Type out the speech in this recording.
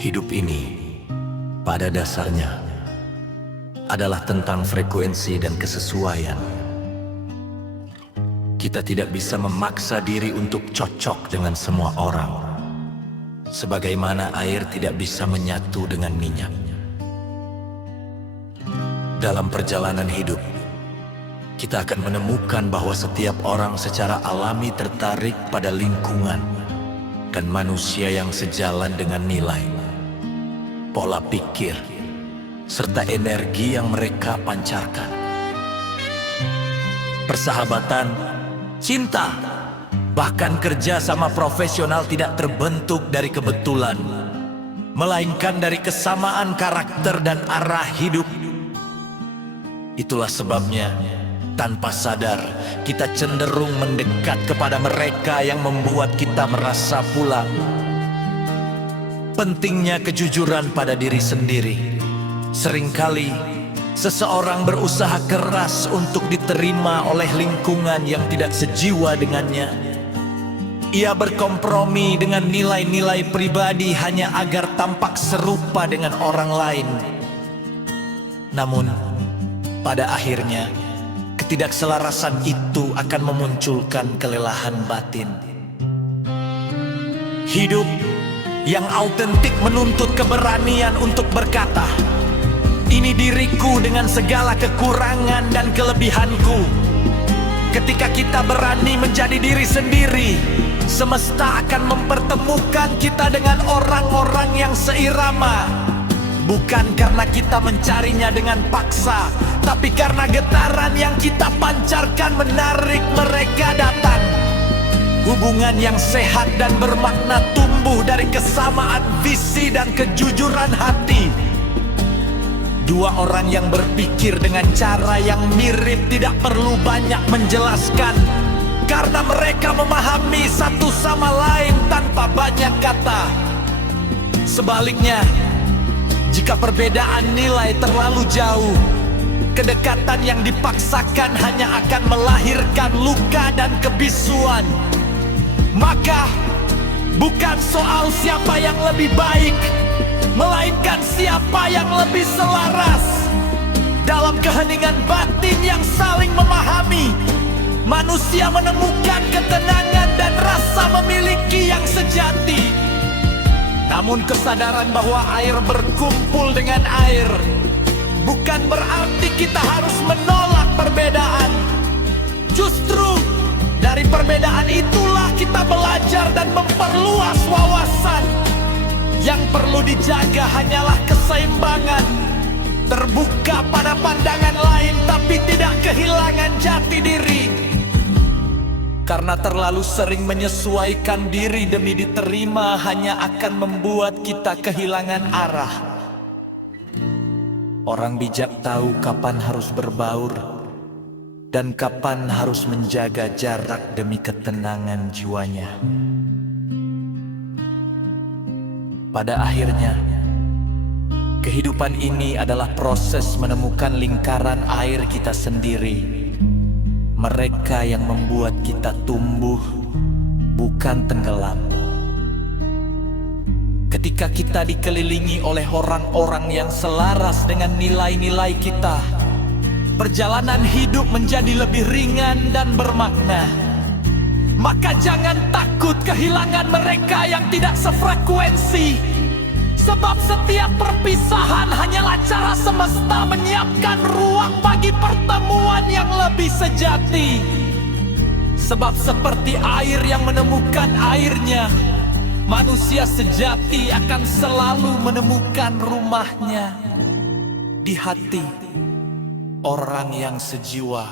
Hidup ini pada dasarnya adalah tentang frekuensi dan kesesuaian. Kita tidak bisa memaksa diri untuk cocok dengan semua orang, sebagaimana air tidak bisa menyatu dengan minyak. Dalam perjalanan hidup, kita akan menemukan bahwa setiap orang secara alami tertarik pada lingkungan dan manusia yang sejalan dengan nilai, pola pikir, serta energi yang mereka pancarkan. Persahabatan, cinta, bahkan kerja sama profesional tidak terbentuk dari kebetulan, melainkan dari kesamaan karakter dan arah hidup. Itulah sebabnya, tanpa sadar, kita cenderung mendekat kepada mereka yang membuat kita merasa pulang. Pentingnya kejujuran pada diri sendiri. Seringkali, seseorang berusaha keras untuk diterima oleh lingkungan yang tidak sejiwa dengannya. Ia berkompromi dengan nilai-nilai pribadi hanya agar tampak serupa dengan orang lain. Namun, pada akhirnya, ketidakselarasan itu akan memunculkan kelelahan batin. Hidup yang autentik menuntut keberanian untuk berkata, "Ini diriku dengan segala kekurangan dan kelebihanku." Ketika kita berani menjadi diri sendiri, semesta akan mempertemukan kita dengan orang-orang yang seirama. Bukan karena kita mencarinya dengan paksa, tapi karena getaran yang kita pancarkan menarik mereka datang. Hubungan yang sehat dan bermakna tumbuh dari kesamaan visi dan kejujuran hati. Dua orang yang berpikir dengan cara yang mirip tidak perlu banyak menjelaskan, karena mereka memahami satu sama lain tanpa banyak kata. Sebaliknya, jika perbedaan nilai terlalu jauh, kedekatan yang dipaksakan hanya akan melahirkan luka dan kebisuan. Maka, bukan soal siapa yang lebih baik, melainkan siapa yang lebih selaras. Dalam keheningan batin yang saling memahami, manusia menemukan ketenangan dan rasa memiliki yang sejati. Namun kesadaran bahwa air berkumpul dengan air bukan berarti kita harus menolak perbedaan. Justru dari perbedaan itulah kita belajar dan memperluas wawasan. Yang perlu dijaga hanyalah keseimbangan, terbuka pada pandangan lain tapi tidak kehilangan jati diri. Karena terlalu sering menyesuaikan diri demi diterima hanya akan membuat kita kehilangan arah. Orang bijak tahu kapan harus berbaur dan kapan harus menjaga jarak demi ketenangan jiwanya. Pada akhirnya, kehidupan ini adalah proses menemukan lingkaran air kita sendiri. Mereka yang membuat kita tumbuh, bukan tenggelam. Ketika kita dikelilingi oleh orang-orang yang selaras dengan nilai-nilai kita, perjalanan hidup menjadi lebih ringan dan bermakna. Maka jangan takut kehilangan mereka yang tidak sefrekuensi, sebab setiap perpisahan hanyalah cara semesta menyiapkan ruang bagi pertemuan yang lebih sejati. Sebab seperti air yang menemukan airnya, manusia sejati akan selalu menemukan rumahnya di hati orang yang sejiwa.